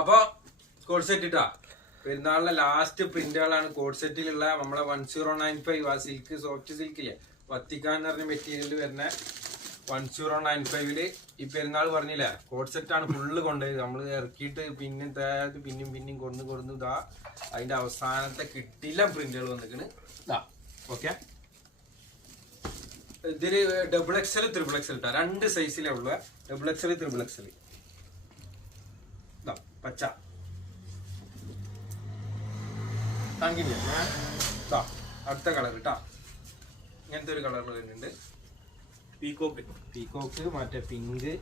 അപ്പൊ code set ഇട്ടാ പെരുന്നാളിലെ last പ്രിന്റുകളാണ് code സെറ്റിലുള്ള നമ്മളെ 1095 ആ സിൽക്ക് സോഫ്റ്റ് സിൽക്കില്ലേ വത്തിക്കാൻ എന്ന് പറഞ്ഞ മെറ്റീരിയൽ വരുന്ന 1095 ഈ പെരുന്നാൾ പറഞ്ഞില്ലേ കോഡ് സെറ്റ് ആണ് ഫുള്ള് കൊണ്ടുപോയത് നമ്മൾ ഇറക്കിയിട്ട് പിന്നെയും കൊണ്ടു ഇതാ അതിന്റെ അവസാനത്തെ കിട്ടില്ല പ്രിന്റുകൾ വന്നിക്കണ് ഇതാ ഓക്കെ. ഇതില് ഡബിൾ എക്സൽ ത്രിബിൾ എക്സൽ ഇട്ടാ 2 സൈസിലേ ഉള്ളു. ഡബിൾ എക്സൽ ത്രിബിൾ എക്സൽ പച്ച അടുത്ത കളർ ഇട്ടാ ഇങ്ങനത്തെ ഒരു കളർ വരുന്നുണ്ട്. പീകോക്ക് മറ്റേ പിങ്ക്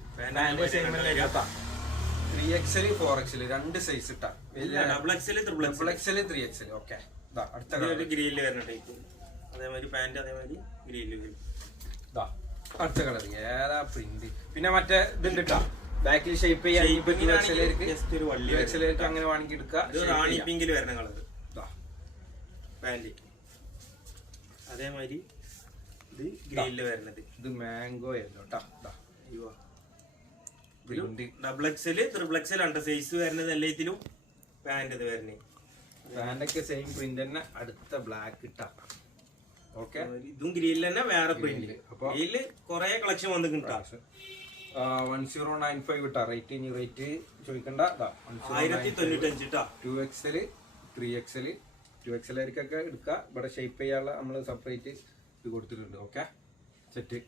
3XL 4XL 2 സൈസ് ഇട്ടാ. Double XL XL 3XL okay. അടുത്ത കളർ ഗ്രീനില് വരുന്ന ടൈപ്പ് അതേമാതിരി പാന്റ് അതേമാതിരി ഗ്രീനില് വരും. അടുത്ത കളർ ഏതാ പ്രിന്റ്. പിന്നെ മറ്റേ ഇതുണ്ട് ഇട്ടാ ബാക്കിൽ ഷേപ്പ് ചെയ്യാൻ അങ്ങനെ വേണമെങ്കിൽ എടുക്കാം. റാണി പിങ്കില് വരുന്ന കളർ പാന്റ് അതേമാതിരി ഇത് ഗ്രീനില് വരുന്നത്. ഇത് മാംഗോ ആയിരുന്നു ഡബിൾ എക്സൽ ത്രിബിൾ എക്സൽ ഉണ്ട് സൈസ് വരുന്നത് എല്ലാത്തിലും. പാന്റ് ഇത് വരുന്നത് പാന്റൊക്കെ സെയിം പ്രിന്റ് തന്നെ. അടുത്ത ബ്ലാക്ക് ഇട്ടാ ഓക്കെ. ഇതും ഗ്രീനിൽ തന്നെ വേറെ പ്രിന്റ്. അപ്പൊ ഇതില് കൊറേ കളക്ഷൻ വന്നിട്ടാ 1095 ഇട്ടാ. റേറ്റ് ഇനി റേറ്റ് ചോദിക്കണ്ട. 1095 2XL 3XL 2XL ആയിരിക്കൊക്കെ എടുക്കുക. ഇവിടെ ഷേപ്പ് ചെയ്യാനുള്ള നമ്മൾ സെപ്പറേറ്റ് ഇത് കൊടുത്തിട്ടുണ്ട് ഓക്കെ സെറ്റ്.